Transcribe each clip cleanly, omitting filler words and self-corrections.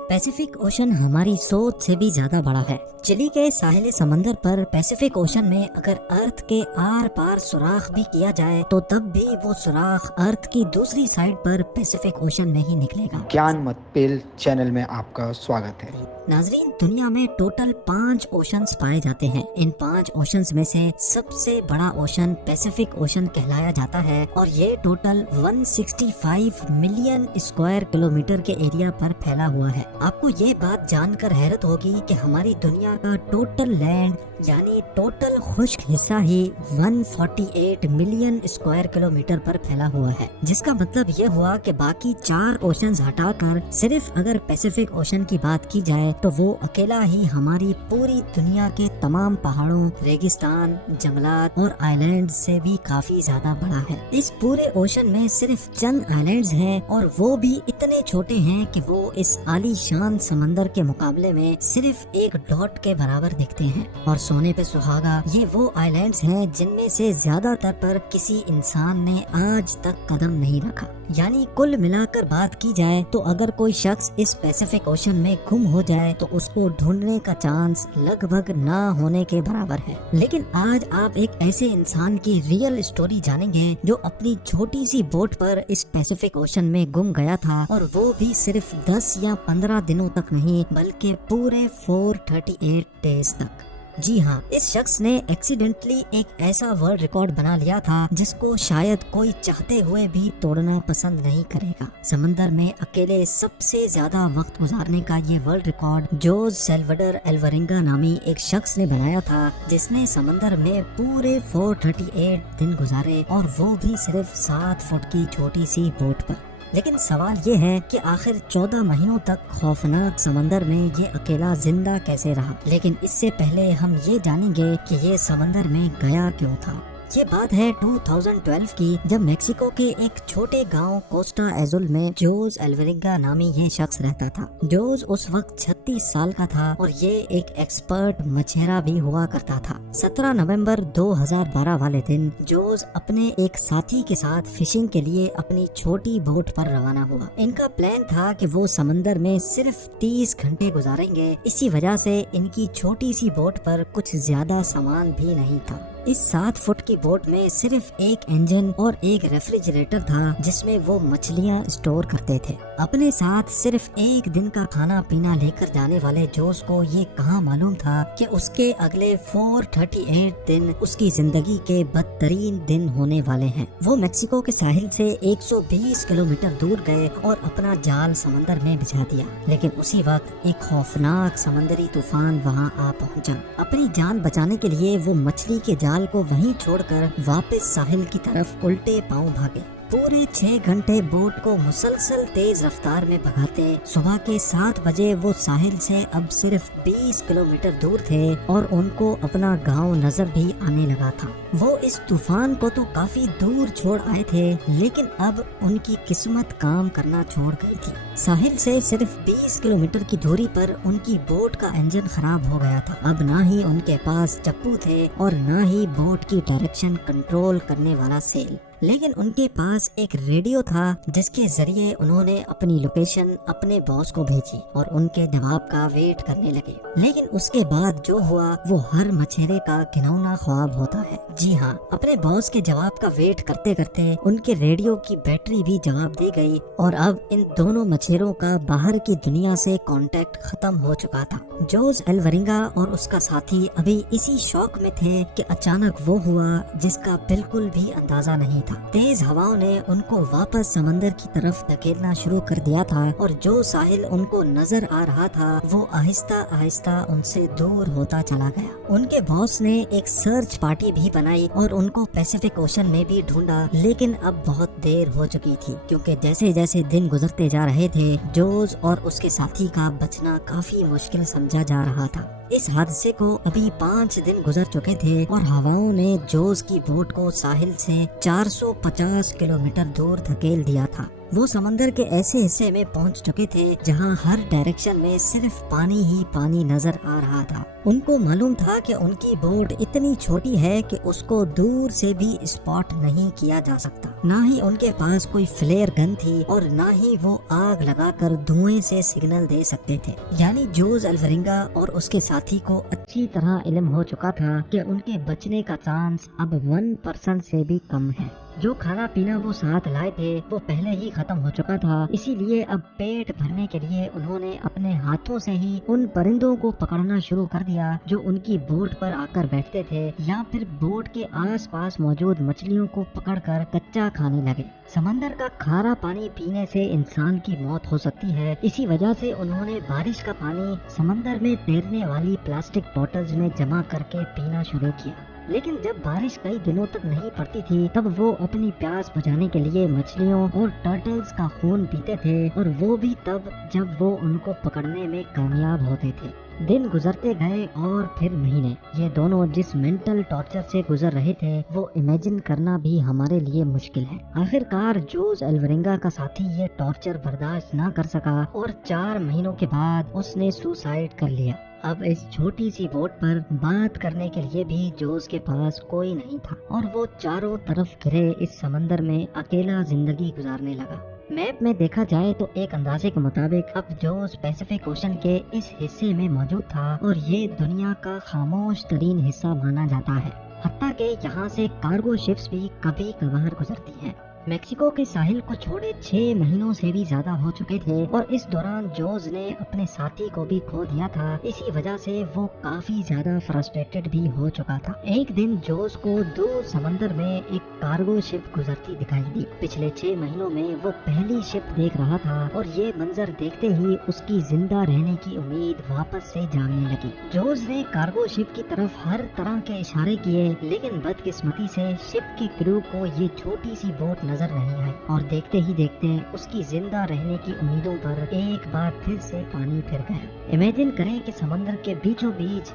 Pacific ocean हमारी सोच से भी ज्यादा बड़ा है। चिली के साहिल समंदर पर पैसिफिक ओशन में अगर अर्थ के आर पार सुराख भी किया जाए तो तब भी वो सुराख अर्थ की दूसरी साइड पर पैसिफिक ओशन में ही निकलेगा। ज्ञान मत पेल चैनल में आपका स्वागत है। नाजरीन, दुनिया में टोटल 5 ओशंस पाए जाते हैं। इन 5 ओशंस में से सबसे बड़ा ओशन पैसिफिक ओशन कहलाया जाता है और ये टोटल 165 मिलियन स्क्वायर किलोमीटर के एरिया पर फैला हुआ है। आपको ये बात जानकर हैरत होगी कि हमारी दुनिया का टोटल लैंड यानी टोटल खुश्क हिस्सा ही 148 मिलियन स्क्वायर किलोमीटर पर फैला हुआ है, जिसका मतलब ये हुआ कि बाकी 4 ओशंस हटाकर सिर्फ अगर पैसिफिक ओशन की बात की जाए तो वो अकेला ही हमारी पूरी दुनिया के तमाम पहाड़ों, रेगिस्तान, जंगलात और आइलैंड से भी काफी ज्यादा बड़ा है। इस पूरे ओशन में सिर्फ चंद आइलैंड्स हैं और वो भी इतने छोटे हैं कि वो इस आलीशान समंदर के मुकाबले में सिर्फ एक डॉट के बराबर दिखते हैं। और सोने पे सुहागा, ये वो आइलैंड्स हैं जिनमें से ज्यादातर पर किसी इंसान ने आज तक कदम नहीं रखा। यानी कुल मिलाकर बात की जाए तो अगर कोई शख्स इस पैसिफिक ओशन में गुम हो जाए तो उसको ढूंढने का चांस लगभग ना होने के बराबर है। लेकिन आज आप एक ऐसे इंसान की रियल स्टोरी जानेंगे जो अपनी छोटी सी बोट पर इस पैसिफिक ओशन में गुम गया था, और वो भी सिर्फ 10 या 15 दिनों तक नहीं बल्कि पूरे 438 डेज तक। जी हाँ, इस शख्स ने एक्सीडेंटली एक ऐसा वर्ल्ड रिकॉर्ड बना लिया था जिसको शायद कोई चाहते हुए भी तोड़ना पसंद नहीं करेगा। समंदर में अकेले सबसे ज्यादा वक्त गुजारने का ये वर्ल्ड रिकॉर्ड जोज सेल्वडर एल्वरिंगा नामी एक शख्स ने बनाया था, जिसने समंदर में पूरे 438 दिन गुजारे और वो भी सिर्फ 7 फुट की छोटी सी बोट पर। लेकिन सवाल ये है कि आखिर 14 महीनों तक खौफनाक समंदर में ये अकेला जिंदा कैसे रहा। लेकिन इससे पहले हम ये जानेंगे कि ये समंदर में गया क्यों था। ये बात है 2012 की, जब मेक्सिको के एक छोटे गांव कोस्टा एजुल में जोज एल्वरिंगा नामी ये शख्स रहता था। जोज उस वक्त 36 साल का था और ये एक एक्सपर्ट मछेरा भी हुआ करता था। 17 नवंबर 2012 वाले दिन जोज अपने एक साथी के साथ फिशिंग के लिए अपनी छोटी बोट पर रवाना हुआ। इनका प्लान था कि वो समंदर में सिर्फ 30 घंटे गुजारेंगे। इसी वजह से इनकी छोटी सी बोट पर कुछ ज्यादा सामान भी नहीं था। इस 7 फुट की बोट में सिर्फ एक इंजन और एक रेफ्रिजरेटर था जिसमें वो मछलियां स्टोर करते थे। अपने साथ सिर्फ एक दिन का खाना पीना लेकर जाने वाले जोश को ये कहाँ मालूम था कि उसके अगले 438 दिन उसकी जिंदगी के बदतरीन दिन होने वाले हैं। वो मेक्सिको के साहिल से 120 किलोमीटर दूर गए और अपना जाल समंदर में बिछा दिया। लेकिन उसी वक्त एक खौफनाक समंदरी तूफान वहाँ आ पहुँचा। अपनी जान बचाने के लिए वो मछली के जाल को वहीं छोड़कर वापस साहिल की तरफ उल्टे पांव भागे। पूरे 6 घंटे बोट को मुसलसल तेज रफ्तार में भगाते सुबह के 7 बजे वो साहिल से अब सिर्फ 20 किलोमीटर दूर थे और उनको अपना गांव नजर भी आने लगा था। वो इस तूफान को तो काफी दूर छोड़ आए थे, लेकिन अब उनकी किस्मत काम करना छोड़ गई थी। साहिल से सिर्फ 20 किलोमीटर की दूरी पर उनकी बोट का इंजन खराब हो गया था। अब ना ही उनके पास चप्पू थे और ना ही बोट की डायरेक्शन कंट्रोल करने वाला सेल, लेकिन उनके पास एक रेडियो था जिसके जरिए उन्होंने अपनी लोकेशन अपने बॉस को भेजी और उनके जवाब का वेट करने लगे। लेकिन उसके बाद जो हुआ वो हर मछेरे का घिनौना ख्वाब होता है। जी हाँ, अपने बॉस के जवाब का वेट करते करते उनके रेडियो की बैटरी भी जवाब दे गई और अब इन दोनों मछेरों का बाहर की दुनिया से कांटेक्ट खत्म हो चुका था। जोज एल्वरिंगा और उसका साथी अभी इसी शौक में थे कि अचानक वो हुआ जिसका बिल्कुल भी अंदाजा नहीं था। तेज हवाओं ने उनको वापस समंदर की तरफ धकेलना शुरू कर दिया था और जो साहिल उनको नजर आ रहा था वो आहिस्ता आहिस्ता उनसे दूर होता चला गया। उनके बॉस ने एक सर्च पार्टी भी बनाई और उनको पैसिफिक ओशन में भी ढूंढा, लेकिन अब बहुत देर हो चुकी थी, क्योंकि जैसे जैसे दिन गुजरते जा रहे थे जोज और उसके साथी का बचना काफी मुश्किल समझा जा रहा था। इस हादसे को अभी 5 दिन गुजर चुके थे और हवाओं ने जोज की बोट को साहिल से 450 किलोमीटर दूर धकेल दिया था। वो समंदर के ऐसे हिस्से में पहुंच चुके थे जहां हर डायरेक्शन में सिर्फ पानी ही पानी नजर आ रहा था। उनको मालूम था कि उनकी बोट इतनी छोटी है कि उसको दूर से भी स्पॉट नहीं किया जा सकता। ना ही उनके पास कोई फ्लेयर गन थी और ना ही वो आग लगाकर धुएं से सिग्नल दे सकते थे। यानी जोस अल्वरिंगा और उसके साथी को अच्छी तरह इल्म हो चुका था कि उनके बचने का चांस अब 1% से भी कम है। जो खाना पीना वो साथ लाए थे वो पहले ही खत्म हो चुका था, इसीलिए अब पेट भरने के लिए उन्होंने अपने हाथों से ही उन परिंदों को पकड़ना शुरू कर दिया जो उनकी बोट पर आकर बैठते थे, या फिर बोट के आसपास मौजूद मछलियों को पकड़कर कच्चा खाने लगे। समंदर का खारा पानी पीने से इंसान की मौत हो सकती है, इसी वजह से उन्होंने बारिश का पानी समंदर में तैरने वाली प्लास्टिक बॉटल्स में जमा करके पीना शुरू किया। लेकिन जब बारिश कई दिनों तक नहीं पड़ती थी तब वो अपनी प्यास बुझाने के लिए मछलियों और टर्टल्स का खून पीते थे, और वो भी तब जब वो उनको पकड़ने में कामयाब होते थे। दिन गुजरते गए और फिर महीने। ये दोनों जिस मेंटल टॉर्चर से गुजर रहे थे वो इमेजिन करना भी हमारे लिए मुश्किल है। आखिरकार जोस अल्वरिंगा का साथी ये टॉर्चर बर्दाश्त ना कर सका और 4 महीनों के बाद उसने सुसाइड कर लिया। अब इस छोटी सी बोट पर बात करने के लिए भी जोस के पास कोई नहीं था और वो चारों तरफ घिरे इस समंदर में अकेला जिंदगी गुजारने लगा। मैप में देखा जाए तो एक अंदाजे के मुताबिक अब जोस पैसिफिक ओशन के इस हिस्से में मौजूद था और ये दुनिया का खामोश तरीन हिस्सा माना जाता है। हत्ता के यहाँ से कार्गो शिप्स भी कभी कभार गुजरती हैं। मेक्सिको के साहिल को छोड़े 6 महीनों से भी ज्यादा हो चुके थे और इस दौरान जोस ने अपने साथी को भी खो दिया था। इसी वजह से वो काफी ज्यादा फ्रस्ट्रेटेड भी हो चुका था। एक दिन जोस को दूर समंदर में एक कार्गो शिप गुजरती दिखाई दी। पिछले 6 महीनों में वो पहली शिप देख रहा था और ये मंजर देखते ही उसकी जिंदा रहने की उम्मीद वापस से जागने लगी। जोस ने कार्गो शिप की तरफ हर तरह के इशारे किए, लेकिन बदकिस्मती से शिप की क्रू को ये छोटी सी बोट नजर नहीं आई और देखते ही देखते उसकी जिंदा रहने की उम्मीदों पर एक बार फिर से पानी फिर गया। इमेजिन करें कि समंदर के बीचों बीच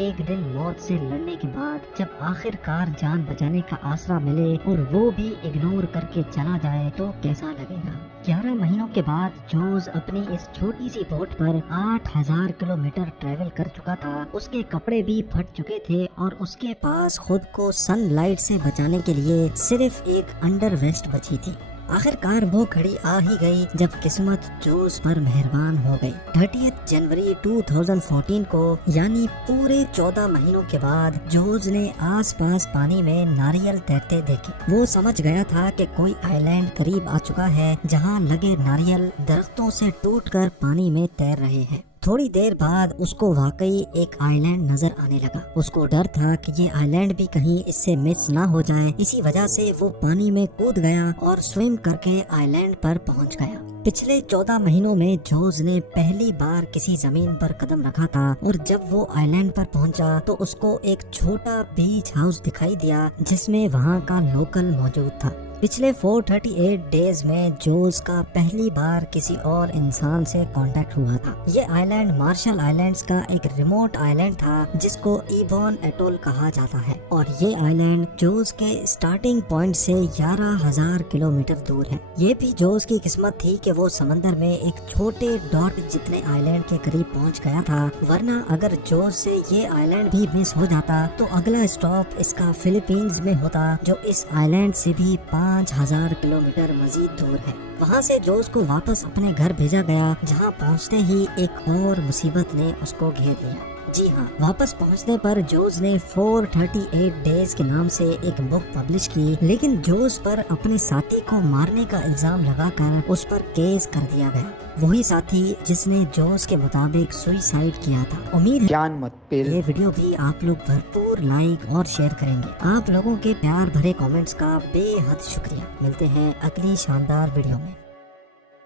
एक दिन मौत से लड़ने के बाद जब आखिरकार जान बचाने का आसरा मिले और वो भी इग्नोर करके चला जाए तो कैसा लगेगा। 11 महीनों के बाद जोस अपनी इस छोटी सी बोट पर 8000 किलोमीटर ट्रेवल कर चुका था। उसके कपड़े भी फट चुके थे और उसके पास खुद को सनलाइट से बचाने के लिए सिर्फ एक अंडर वेस्ट बची थी। आखिरकार वो घड़ी आ ही गई जब किस्मत जोस पर मेहरबान हो गई। 30 जनवरी 2014 को यानी पूरे 14 महीनों के बाद जोस ने आसपास पानी में नारियल तैरते देखे। वो समझ गया था कि कोई आइलैंड करीब आ चुका है जहां लगे नारियल दरख्तों से टूटकर पानी में तैर रहे हैं। थोड़ी देर बाद उसको वाकई एक आइलैंड नजर आने लगा। उसको डर था कि ये आइलैंड भी कहीं इससे मिस ना हो जाए, इसी वजह से वो पानी में कूद गया और स्विम करके आइलैंड पर पहुंच गया। पिछले 14 महीनों में जोस ने पहली बार किसी जमीन पर कदम रखा था और जब वो आइलैंड पर पहुंचा तो उसको एक छोटा बीच हाउस दिखाई दिया जिसमें वहाँ का लोकल मौजूद था। पिछले 438 डेज में जोस का पहली बार किसी और इंसान से कांटेक्ट हुआ था। ये आइलैंड मार्शल आइलैंड्स का एक रिमोट आइलैंड था जिसको इबॉन एटोल कहा जाता है और ये आइलैंड जोस के स्टार्टिंग पॉइंट से 11,000 किलोमीटर दूर है। ये भी जोस की किस्मत थी कि वो समंदर में एक छोटे डॉट जितने आइलैंड के करीब पहुंच गया था, वरना अगर जोस से ये आइलैंड भी मिस हो जाता तो अगला स्टॉप इसका फिलीपींस में होता, जो इस आइलैंड से भी 5,000 किलोमीटर मजीद दूर है। वहाँ से जोस को वापस अपने घर भेजा गया, जहाँ पहुँचते ही एक और मुसीबत ने उसको घेर लिया। जी हाँ, वापस पहुँचने पर जोस ने 438 डेज के नाम से एक बुक पब्लिश की, लेकिन जोस पर अपने साथी को मारने का इल्जाम लगाकर उस पर केस कर दिया गया। वही साथी जिसने जोस के मुताबिक सुसाइड किया था। उम्मीद ज्ञान मत पेल। ये वीडियो भी आप लोग भरपूर लाइक और शेयर करेंगे। आप लोगों के प्यार भरे कमेंट्स का बेहद शुक्रिया। मिलते हैं अगली शानदार वीडियो में।